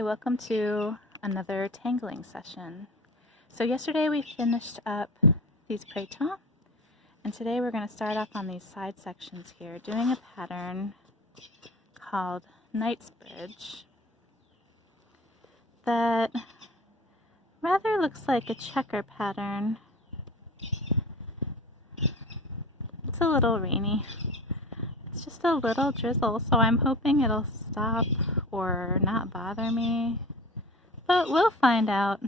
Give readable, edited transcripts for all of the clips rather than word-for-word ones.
Hi, welcome to another tangling session. So yesterday we finished up these printemps, and today we're going to start off on these side sections here, doing a pattern called Knightsbridge that rather looks like a checker pattern. It's a little rainy. It's just a little drizzle, so I'm hoping it'll stop or not bother me. But we'll find out.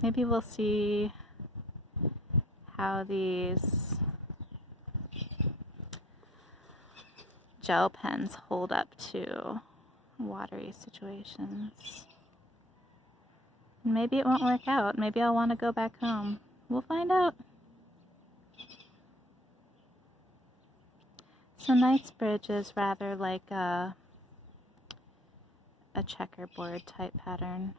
Maybe we'll see how these gel pens hold up to watery situations. Maybe it won't work out. Maybe I'll want to go back home. We'll find out. So Knightsbridge is rather like a checkerboard type pattern.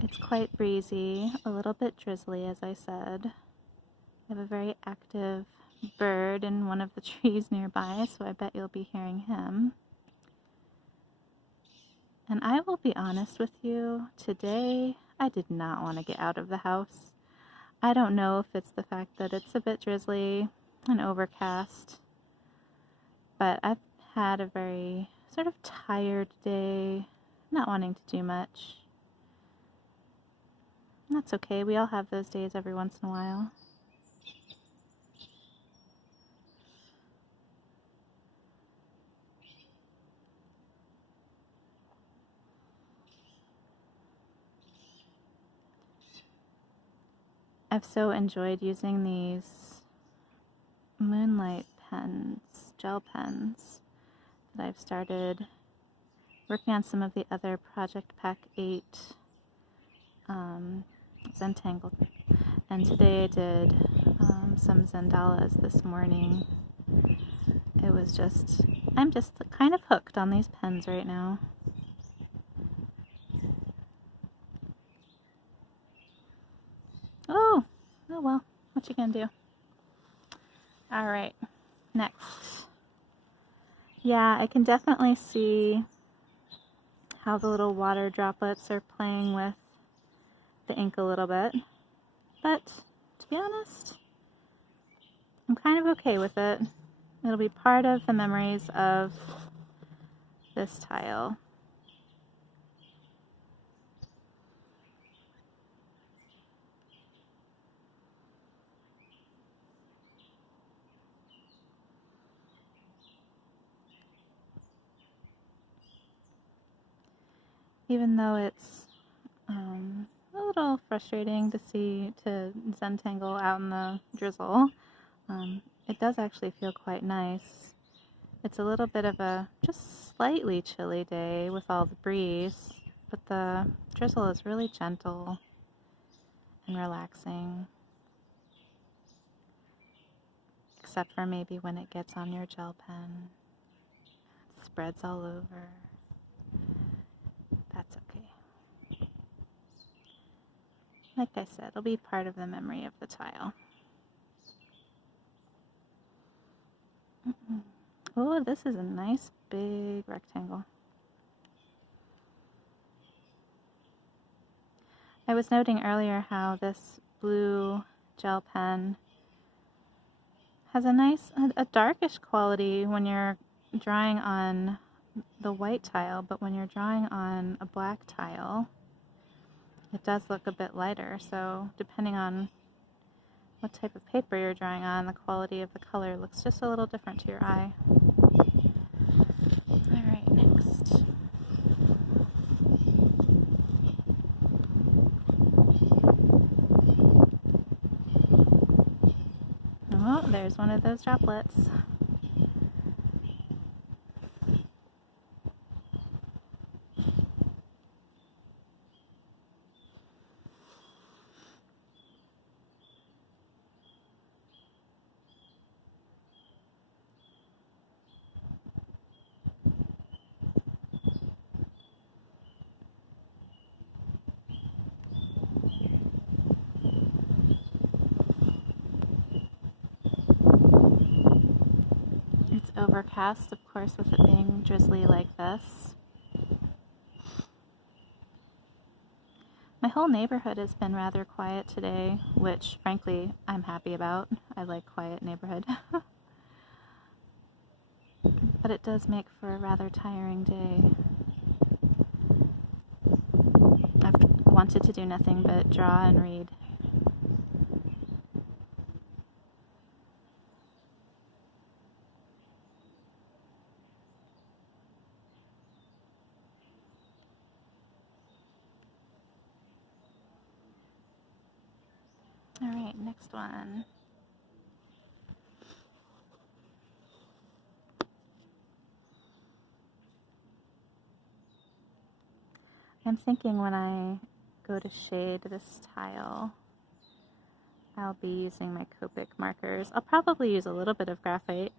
It's quite breezy, a little bit drizzly, as I said. I have a very active bird in one of the trees nearby, so I bet you'll be hearing him. And I will be honest with you, today I did not want to get out of the house. I don't know if it's the fact that it's a bit drizzly and overcast, but I've had a very sort of tired day, not wanting to do much. And that's okay, we all have those days every once in a while. I've so enjoyed using these Moonlight pens, gel pens, that I've started working on some of the other Project Pack 8 Zentangle. And today I did some Zendalas this morning. It was just, I'm just kind of hooked on these pens right now. Oh well, what you gonna do? Alright, next. Yeah, I can definitely see how the little water droplets are playing with the ink a little bit, but to be honest, I'm kind of okay with it. It'll be part of the memories of this tile. Even though it's a little frustrating to Zentangle out in the drizzle, it does actually feel quite nice. It's a little bit of a just slightly chilly day with all the breeze, but the drizzle is really gentle and relaxing. Except for maybe when it gets on your gel pen. It spreads all over. That's okay. Like I said, it'll be part of the memory of the tile. Oh, this is a nice big rectangle. I was noting earlier how this blue gel pen has a nice, a darkish quality when you're drawing on the white tile, but when you're drawing on a black tile, it does look a bit lighter. So depending on what type of paper you're drawing on, the quality of the color looks just a little different to your eye. Alright, next. Oh, there's one of those droplets. overcast, of course, with it being drizzly like this. My whole neighborhood has been rather quiet today, which, frankly, I'm happy about. I like quiet neighborhood. But it does make for a rather tiring day. I've wanted to do nothing but draw and read. All right, next one. I'm thinking when I go to shade this tile, I'll be using my Copic markers. I'll probably use a little bit of graphite,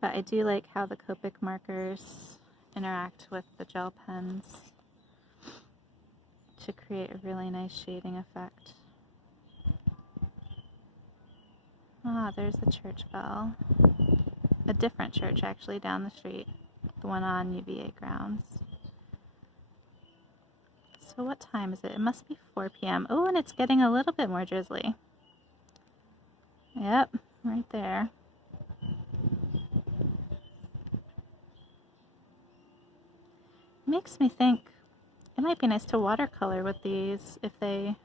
but I do like how the Copic markers interact with the gel pens to create a really nice shading effect. Ah, there's the church bell. A different church actually down the street, the one on UVA grounds. So what time is it? It must be 4 p.m. Oh, and it's getting a little bit more drizzly. Yep, right there. Makes me think it might be nice to watercolor with these if they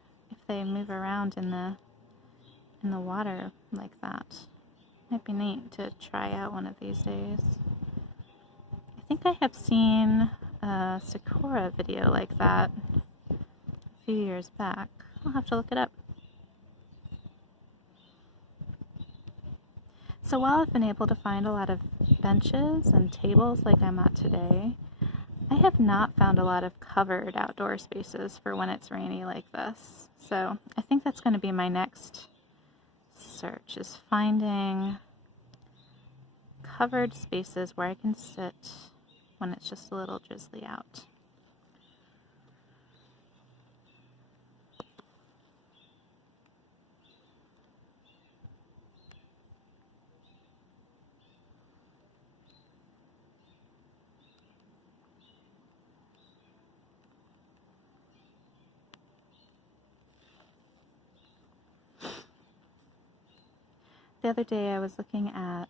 move around in the water like that. Might be neat to try out one of these days. I think I have seen a Sakura video like that a few years back. I'll have to look it up. So while I've been able to find a lot of benches and tables like I'm at today, I have not found a lot of covered outdoor spaces for when it's rainy like this. So I think that's going to be my next search, is finding covered spaces where I can sit when it's just a little drizzly out. The other day I was looking at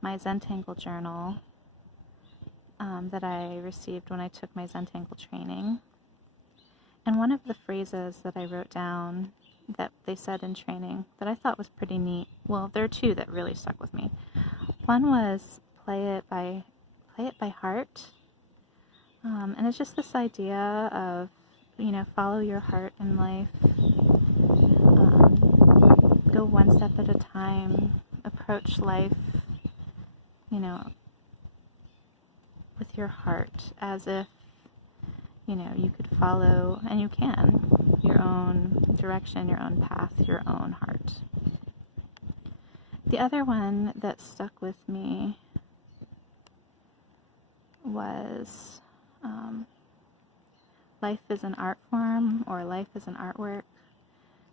my Zentangle journal that I received when I took my Zentangle training. And one of the phrases that I wrote down that they said in training that I thought was pretty neat, well, there are two that really stuck with me. One was play it by heart. And it's just this idea of, follow your heart in life. Go one step at a time, approach life, with your heart, as if, you could follow, and you can, your own direction, your own path, your own heart. The other one that stuck with me was life is an art form, or life is an artwork.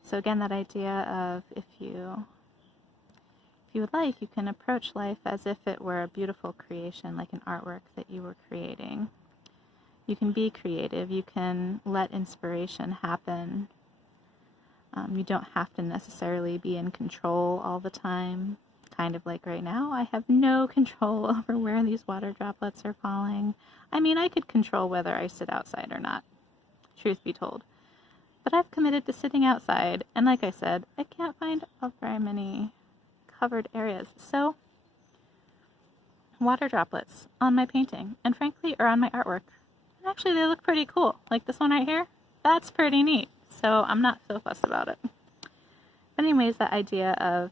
So again, that idea of if you would like, you can approach life as if it were a beautiful creation, like an artwork that you were creating. You can be creative. You can let inspiration happen. You don't have to necessarily be in control all the time. Kind of like right now, I have no control over where these water droplets are falling. I mean, I could control whether I sit outside or not, truth be told. But I've committed to sitting outside, and like I said, I can't find very many covered areas. So, water droplets on my painting, and frankly, or on my artwork. And actually, they look pretty cool. Like this one right here, that's pretty neat. So I'm not so fussed about it. But anyways, that idea of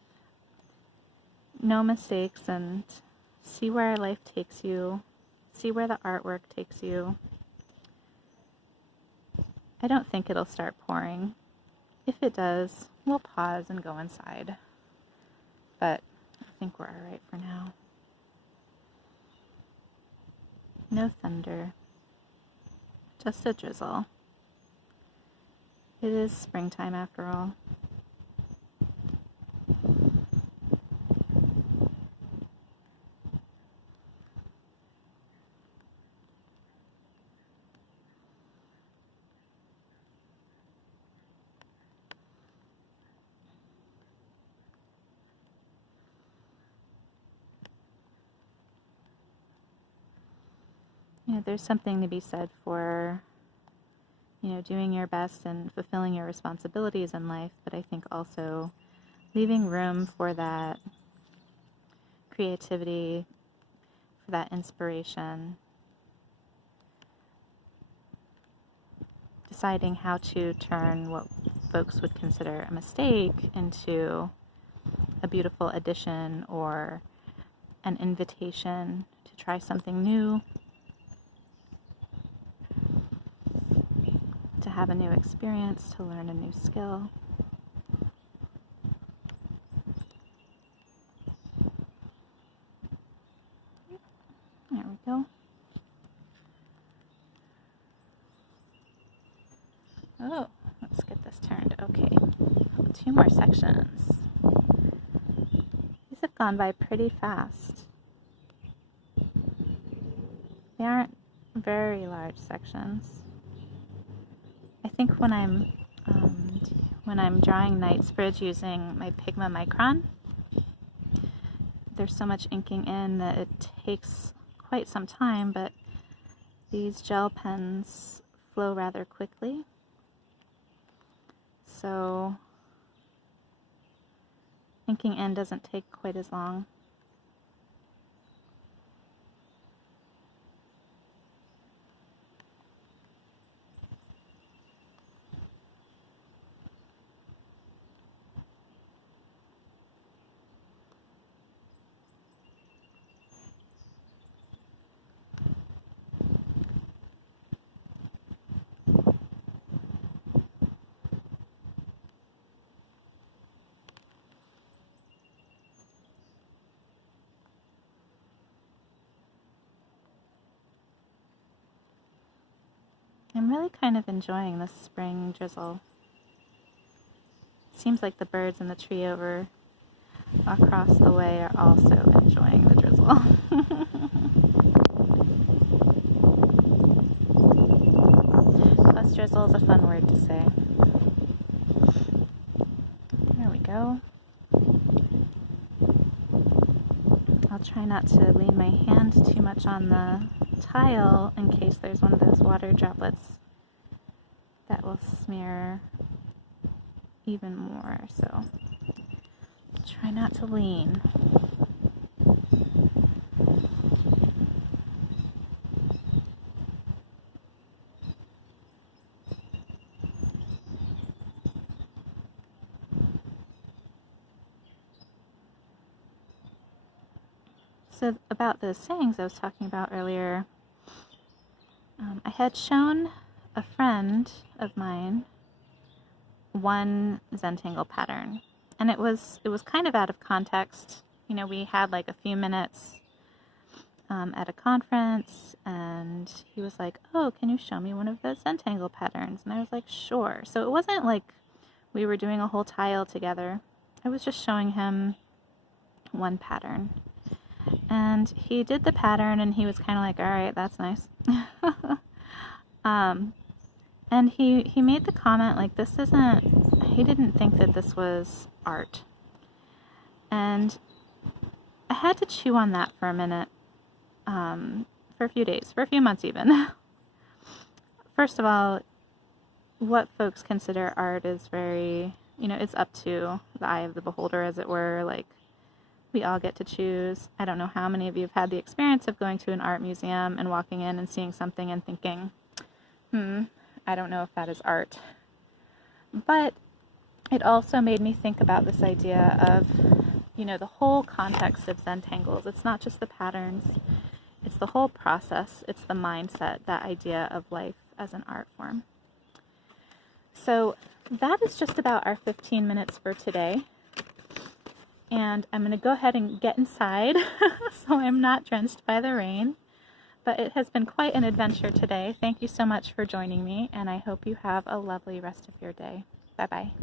no mistakes and see where life takes you, see where the artwork takes you. I don't think it'll start pouring. If it does, we'll pause and go inside. But I think we're all right for now. No thunder. Just a drizzle. It is springtime after all. there's something to be said for, doing your best and fulfilling your responsibilities in life, but I think also leaving room for that creativity, for that inspiration, deciding how to turn what folks would consider a mistake into a beautiful addition or an invitation to try something new, to have a new experience, to learn a new skill. There we go. Oh, let's get this turned. Okay, 2 more sections. These have gone by pretty fast. They aren't very large sections. I think when I'm drawing Knightsbridge using my Pigma Micron, there's so much inking in that it takes quite some time, but these gel pens flow rather quickly. So inking in doesn't take quite as long. I'm really kind of enjoying this spring drizzle. Seems like the birds in the tree over across the way are also enjoying the drizzle. Plus drizzle is a fun word to say. There we go. I'll try not to lean my hand too much on the tile in case there's one of those water droplets that will smear even more, so try not to lean. So about those sayings I was talking about earlier, I had shown a friend of mine one Zentangle pattern, and it was kind of out of context. We had like a few minutes at a conference, and he was like, "Oh, can you show me one of those Zentangle patterns?" And I was like, "Sure." So it wasn't like we were doing a whole tile together. I was just showing him one pattern. And he did the pattern, and he was kind of like, "All right, that's nice." And he made the comment, like, he didn't think that this was art. And I had to chew on that for a minute, for a few days, for a few months even. First of all, what folks consider art is very, it's up to the eye of the beholder, as it were. Like, we all get to choose. I don't know how many of you have had the experience of going to an art museum and walking in and seeing something and thinking, I don't know if that is art. But it also made me think about this idea of, the whole context of Zentangles. It's not just the patterns, it's the whole process, it's the mindset, that idea of life as an art form. So that is just about our 15 minutes for today. And I'm going to go ahead and get inside so I'm not drenched by the rain. But it has been quite an adventure today. Thank you so much for joining me, and I hope you have a lovely rest of your day. Bye-bye.